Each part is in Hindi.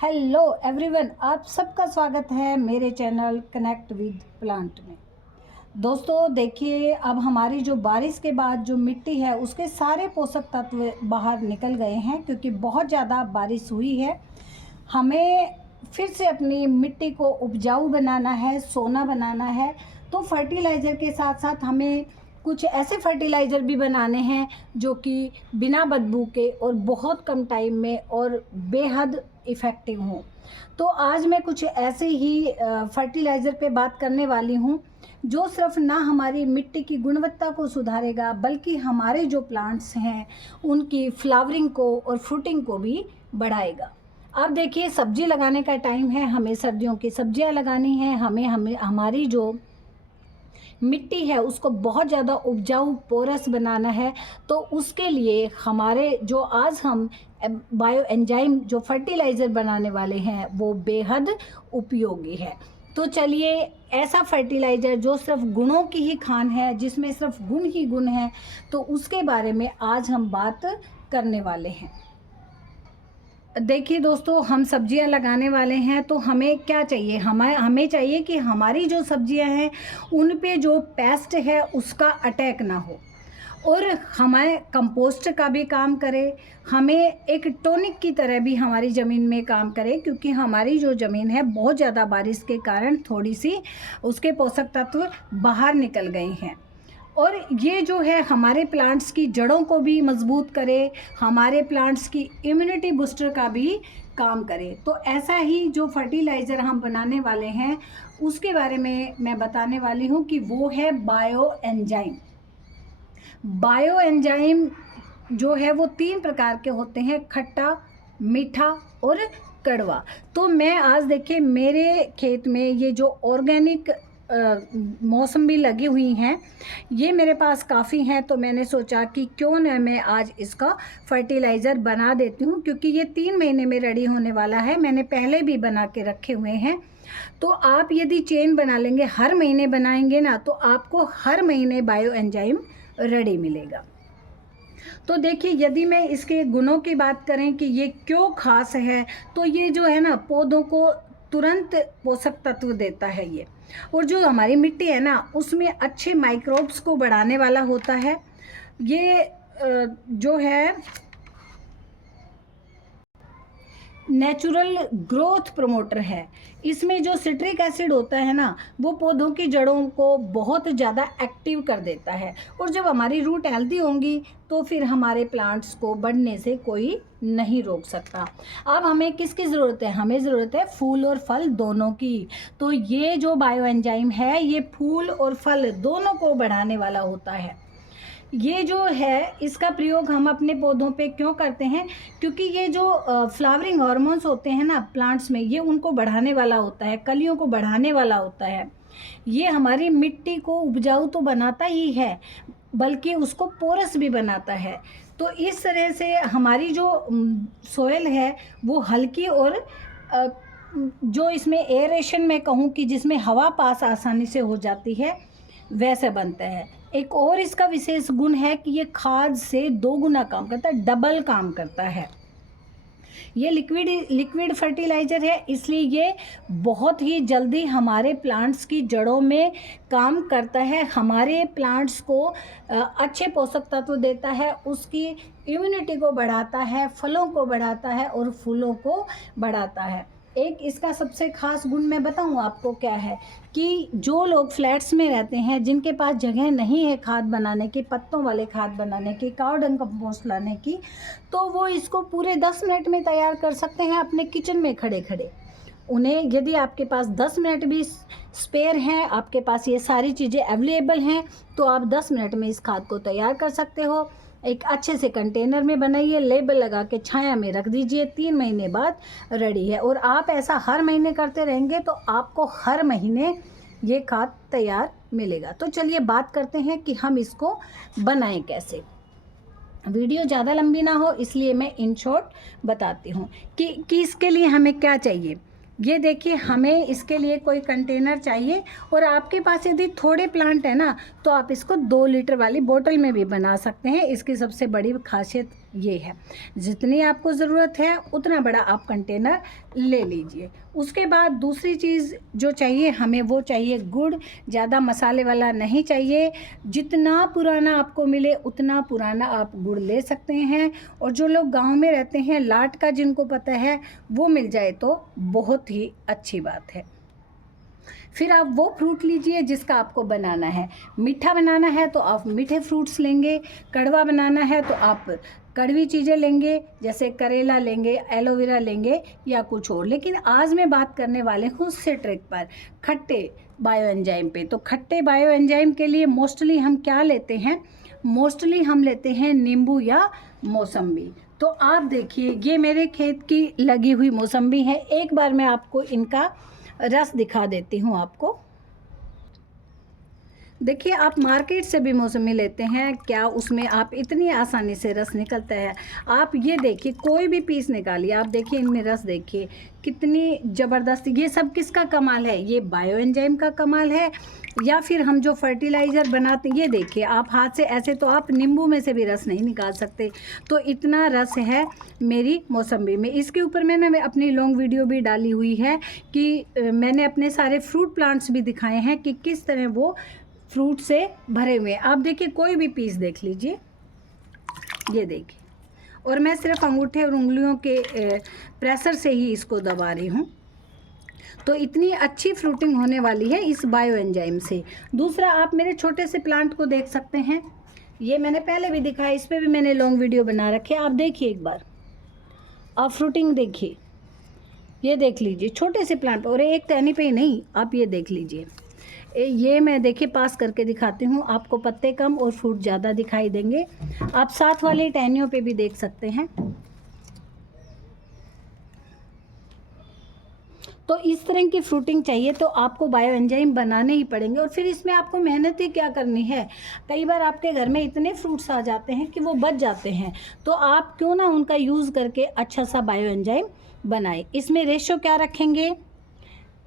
हेलो एवरीवन, आप सबका स्वागत है मेरे चैनल कनेक्ट विद प्लांट में। दोस्तों देखिए, अब हमारी जो बारिश के बाद जो मिट्टी है उसके सारे पोषक तत्व बाहर निकल गए हैं, क्योंकि बहुत ज़्यादा बारिश हुई है। हमें फिर से अपनी मिट्टी को उपजाऊ बनाना है, सोना बनाना है। तो फर्टिलाइज़र के साथ साथ हमें कुछ ऐसे फर्टिलाइज़र भी बनाने हैं जो कि बिना बदबू के और बहुत कम टाइम में और बेहद इफ़ेक्टिव हों। तो आज मैं कुछ ऐसे ही फर्टिलाइज़र पे बात करने वाली हूँ जो सिर्फ ना हमारी मिट्टी की गुणवत्ता को सुधारेगा, बल्कि हमारे जो प्लांट्स हैं उनकी फ्लावरिंग को और फ्रूटिंग को भी बढ़ाएगा। अब देखिए, सब्जी लगाने का टाइम है, हमें सर्दियों की सब्जियां लगानी है। हमें हमारी जो मिट्टी है उसको बहुत ज़्यादा उपजाऊ पोरस बनाना है। तो उसके लिए हमारे जो आज हम बायो एंजाइम जो फर्टिलाइज़र बनाने वाले हैं वो बेहद उपयोगी है। तो चलिए, ऐसा फर्टिलाइज़र जो सिर्फ गुणों की ही खान है, जिसमें सिर्फ गुण ही गुण हैं, तो उसके बारे में आज हम बात करने वाले हैं। देखिए दोस्तों, हम सब्जियां लगाने वाले हैं तो हमें क्या चाहिए? हमें चाहिए कि हमारी जो सब्जियां हैं उन पे जो पेस्ट है उसका अटैक ना हो, और हमें कंपोस्ट का भी काम करे। हमें एक टॉनिक की तरह भी हमारी ज़मीन में काम करे, क्योंकि हमारी जो ज़मीन है बहुत ज़्यादा बारिश के कारण थोड़ी सी उसके पोषक तत्व बाहर निकल गए हैं। और ये जो है हमारे प्लांट्स की जड़ों को भी मजबूत करे, हमारे प्लांट्स की इम्यूनिटी बूस्टर का भी काम करे। तो ऐसा ही जो फर्टिलाइज़र हम बनाने वाले हैं उसके बारे में मैं बताने वाली हूँ कि वो है बायो एंजाइम। बायो एंजाइम जो है वो 3 प्रकार के होते हैं: खट्टा, मीठा और कड़वा। तो मैं आज देखिए, मेरे खेत में ये जो ऑर्गेनिक मौसमी लगी हुई हैं, ये मेरे पास काफ़ी हैं। तो मैंने सोचा कि क्यों न मैं आज इसका फर्टिलाइज़र बना देती हूँ, क्योंकि ये 3 महीने में रेडी होने वाला है। मैंने पहले भी बना के रखे हुए हैं। तो आप यदि चेन बना लेंगे, हर महीने बनाएंगे ना, तो आपको हर महीने बायो एंजाइम रेडी मिलेगा। तो देखिए, यदि मैं इसके गुणों की बात करें कि ये क्यों खास है, तो ये जो है ना, पौधों को तुरंत पोषक तत्व देता है ये। और जो हमारी मिट्टी है ना उसमें अच्छे माइक्रोब्स को बढ़ाने वाला होता है। ये जो है नेचुरल ग्रोथ प्रमोटर है। इसमें जो सिट्रिक एसिड होता है ना, वो पौधों की जड़ों को बहुत ज़्यादा एक्टिव कर देता है। और जब हमारी रूट हेल्दी होंगी तो फिर हमारे प्लांट्स को बढ़ने से कोई नहीं रोक सकता। अब हमें किसकी ज़रूरत है? हमें ज़रूरत है फूल और फल दोनों की। तो ये जो बायो एंजाइम है ये फूल और फल दोनों को बढ़ाने वाला होता है। ये जो है इसका प्रयोग हम अपने पौधों पे क्यों करते हैं? क्योंकि ये जो फ्लावरिंग हार्मोन्स होते हैं ना प्लांट्स में, ये उनको बढ़ाने वाला होता है, कलियों को बढ़ाने वाला होता है। ये हमारी मिट्टी को उपजाऊ तो बनाता ही है, बल्कि उसको पोरस भी बनाता है। तो इस तरह से हमारी जो सोयल है वो हल्की और जो इसमें एयरेशन में कहूँ कि जिसमें हवा पास आसानी से हो जाती है, वैसे बनता है। एक और इसका विशेष गुण है कि ये खाद से 2 गुना काम करता है, डबल काम करता है। ये लिक्विड फर्टिलाइज़र है, इसलिए ये बहुत ही जल्दी हमारे प्लांट्स की जड़ों में काम करता है, हमारे प्लांट्स को अच्छे पोषक तत्व देता है, उसकी इम्यूनिटी को बढ़ाता है, फलों को बढ़ाता है और फूलों को बढ़ाता है। एक इसका सबसे खास गुण मैं बताऊं आपको क्या है, कि जो लोग फ्लैट्स में रहते हैं, जिनके पास जगह नहीं है खाद बनाने की, पत्तों वाले खाद बनाने की, काव डंग कंपोस्ट लाने की, तो वो इसको पूरे 10 मिनट में तैयार कर सकते हैं अपने किचन में खड़े खड़े। उन्हें यदि आपके पास 10 मिनट भी स्पेयर हैं, आपके पास ये सारी चीज़ें अवेलेबल हैं, तो आप 10 मिनट में इस खाद को तैयार कर सकते हो। एक अच्छे से कंटेनर में बनाइए, लेबल लगा के छाया में रख दीजिए, 3 महीने बाद रेडी है। और आप ऐसा हर महीने करते रहेंगे तो आपको हर महीने ये खाद तैयार मिलेगा। तो चलिए बात करते हैं कि हम इसको बनाएं कैसे। वीडियो ज़्यादा लंबी ना हो इसलिए मैं इन शॉर्ट बताती हूँ कि इसके लिए हमें क्या चाहिए। ये देखिए, हमें इसके लिए कोई कंटेनर चाहिए, और आपके पास यदि थोड़े प्लांट है ना तो आप इसको 2 लीटर वाली बोतल में भी बना सकते हैं। इसकी सबसे बड़ी खासियत ये है। जितनी आपको ज़रूरत है उतना बड़ा आप कंटेनर ले लीजिए। उसके बाद दूसरी चीज़ जो चाहिए हमें, वो चाहिए गुड़। ज़्यादा मसाले वाला नहीं चाहिए, जितना पुराना आपको मिले उतना पुराना आप गुड़ ले सकते हैं। और जो लोग गांव में रहते हैं, लाट का जिनको पता है वो मिल जाए तो बहुत ही अच्छी बात है। फिर आप वो फ्रूट लीजिए जिसका आपको बनाना है। मीठा बनाना है तो आप मीठे फ्रूट्स लेंगे, कड़वा बनाना है तो आप कड़वी चीज़ें लेंगे, जैसे करेला लेंगे, एलोवेरा लेंगे या कुछ और। लेकिन आज मैं बात करने वाले हूँ सिट्रिक पर, खट्टे बायो एंजाइम पे। तो खट्टे बायो एंजाइम के लिए मोस्टली हम क्या लेते हैं? मोस्टली हम लेते हैं नींबू या मौसम्बी। तो आप देखिए, ये मेरे खेत की लगी हुई मौसम्बी है। एक बार मैं आपको इनका रस दिखा देती हूँ आपको। देखिए, आप मार्केट से भी मौसमी लेते हैं क्या, उसमें आप इतनी आसानी से रस निकलता है। आप ये देखिए, कोई भी पीस निकालिए, आप देखिए इनमें रस देखिए कितनी ज़बरदस्त। ये सब किसका कमाल है? ये बायो एंजाइम का कमाल है, या फिर हम जो फर्टिलाइज़र बनाते हैं। ये देखिए, आप हाथ से ऐसे तो आप नींबू में से भी रस नहीं निकाल सकते, तो इतना रस है मेरी मौसम्बी में। इसके ऊपर मैंने अपनी लॉन्ग वीडियो भी डाली हुई है कि मैंने अपने सारे फ्रूट प्लांट्स भी दिखाए हैं कि किस तरह वो फ्रूट से भरे हुए। आप देखिए, कोई भी पीस देख लीजिए, ये देखिए। और मैं सिर्फ अंगूठे और उंगलियों के प्रेशर से ही इसको दबा रही हूँ। तो इतनी अच्छी फ्रूटिंग होने वाली है इस बायो एंजाइम से। दूसरा, आप मेरे छोटे से प्लांट को देख सकते हैं, ये मैंने पहले भी दिखाया, इस पर भी मैंने लॉन्ग वीडियो बना रखी है। आप देखिए एक बार, आप फ्रूटिंग देखिए, ये देख लीजिए छोटे से प्लांट। और एक टहनी पे ही नहीं, आप ये देख लीजिए। ये मैं देखिए पास करके दिखाती हूँ, आपको पत्ते कम और फ्रूट ज़्यादा दिखाई देंगे। आप साथ वाली टहनियों पे भी देख सकते हैं। तो इस तरह की फ्रूटिंग चाहिए तो आपको बायो एंजाइम बनाने ही पड़ेंगे। और फिर इसमें आपको मेहनत ही क्या करनी है। कई बार आपके घर में इतने फ्रूट्स आ जाते हैं कि वो बच जाते हैं, तो आप क्यों ना उनका यूज़ करके अच्छा सा बायो एंजाइम बनाएं। इसमें रेशो क्या रखेंगे?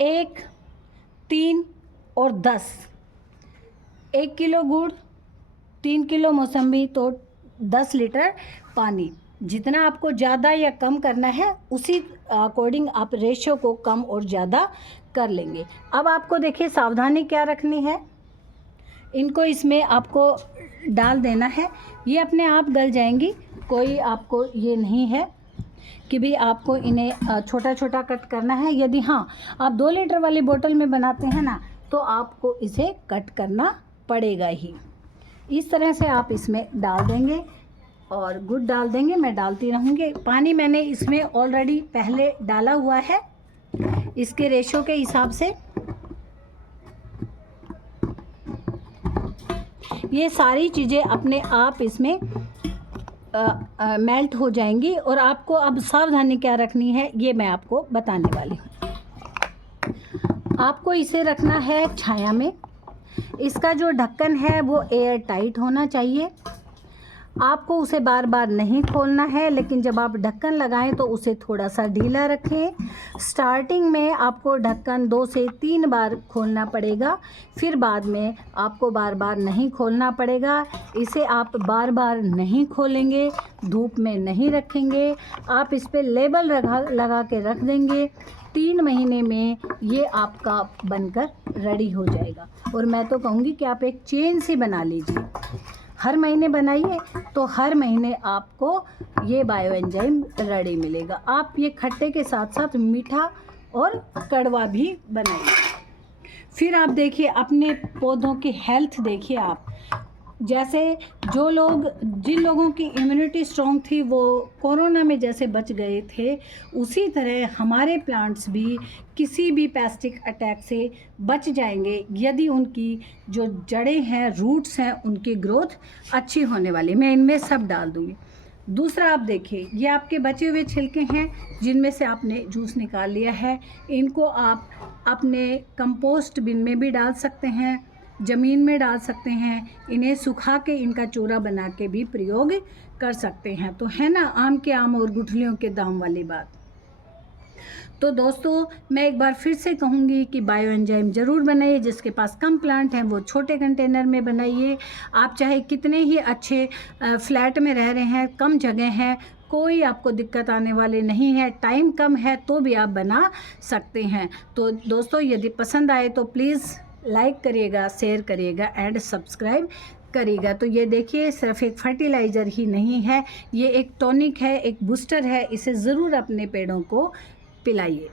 1, 3 और 10। 1 किलो गुड़, 3 किलो मौसम्बी, तो 10 लीटर पानी। जितना आपको ज़्यादा या कम करना है उसी अकॉर्डिंग आप रेशियो को कम और ज़्यादा कर लेंगे। अब आपको देखिए सावधानी क्या रखनी है, इनको इसमें आपको डाल देना है, ये अपने आप गल जाएंगी। कोई आपको ये नहीं है कि भी आपको इन्हें छोटा छोटा कट करना है। यदि हाँ आप 2 लीटर वाली बोतल में बनाते हैं ना, तो आपको इसे कट करना पड़ेगा ही। इस तरह से आप इसमें डाल देंगे और गुड़ डाल देंगे। मैं डालती रहूँगी। पानी मैंने इसमें ऑलरेडी पहले डाला हुआ है इसके रेशो के हिसाब से। ये सारी चीज़ें अपने आप इसमें मेल्ट हो जाएंगी। और आपको अब सावधानी क्या रखनी है ये मैं आपको बताने वाली हूँ। आपको इसे रखना है छाया में। इसका जो ढक्कन है वो एयर टाइट होना चाहिए। आपको उसे बार बार नहीं खोलना है, लेकिन जब आप ढक्कन लगाएं तो उसे थोड़ा सा ढीला रखें। स्टार्टिंग में आपको ढक्कन 2 से 3 बार खोलना पड़ेगा, फिर बाद में आपको बार बार नहीं खोलना पड़ेगा। इसे आप बार बार नहीं खोलेंगे, धूप में नहीं रखेंगे, आप इस पर लेबल लगा के रख देंगे। 3 महीने में ये आपका बनकर रेडी हो जाएगा। और मैं तो कहूँगी कि आप एक चेन सी बना लीजिए, हर महीने बनाइए तो हर महीने आपको ये बायो एंजाइम रेडी मिलेगा। आप ये खट्टे के साथ साथ मीठा और कड़वा भी बनाइए। फिर आप देखिए अपने पौधों की हेल्थ देखिए आप। जैसे जिन लोगों की इम्यूनिटी स्ट्रॉन्ग थी वो कोरोना में जैसे बच गए थे, उसी तरह हमारे प्लांट्स भी किसी भी पेस्टिक अटैक से बच जाएंगे यदि उनकी जो जड़ें हैं, रूट्स हैं, उनकी ग्रोथ अच्छी होने वाली। मैं इनमें सब डाल दूँगी। दूसरा आप देखिए, ये आपके बचे हुए छिलके हैं जिनमें से आपने जूस निकाल लिया है। इनको आप अपने कंपोस्ट बिन में भी डाल सकते हैं, ज़मीन में डाल सकते हैं, इन्हें सुखा के इनका चूरा बना के भी प्रयोग कर सकते हैं। तो है ना आम के आम और गुठलियों के दाम वाली बात। तो दोस्तों मैं एक बार फिर से कहूँगी कि बायो एंजाइम ज़रूर बनाइए। जिसके पास कम प्लांट हैं वो छोटे कंटेनर में बनाइए। आप चाहे कितने ही अच्छे फ्लैट में रह रहे हैं, कम जगह है, कोई आपको दिक्कत आने वाली नहीं है, टाइम कम है तो भी आप बना सकते हैं। तो दोस्तों यदि पसंद आए तो प्लीज़ लाइक करिएगा, शेयर करिएगा एंड सब्सक्राइब करिएगा। तो ये देखिए सिर्फ एक फर्टिलाइज़र ही नहीं है, ये एक टॉनिक है, एक बूस्टर है। इसे ज़रूर अपने पेड़ों को पिलाइए।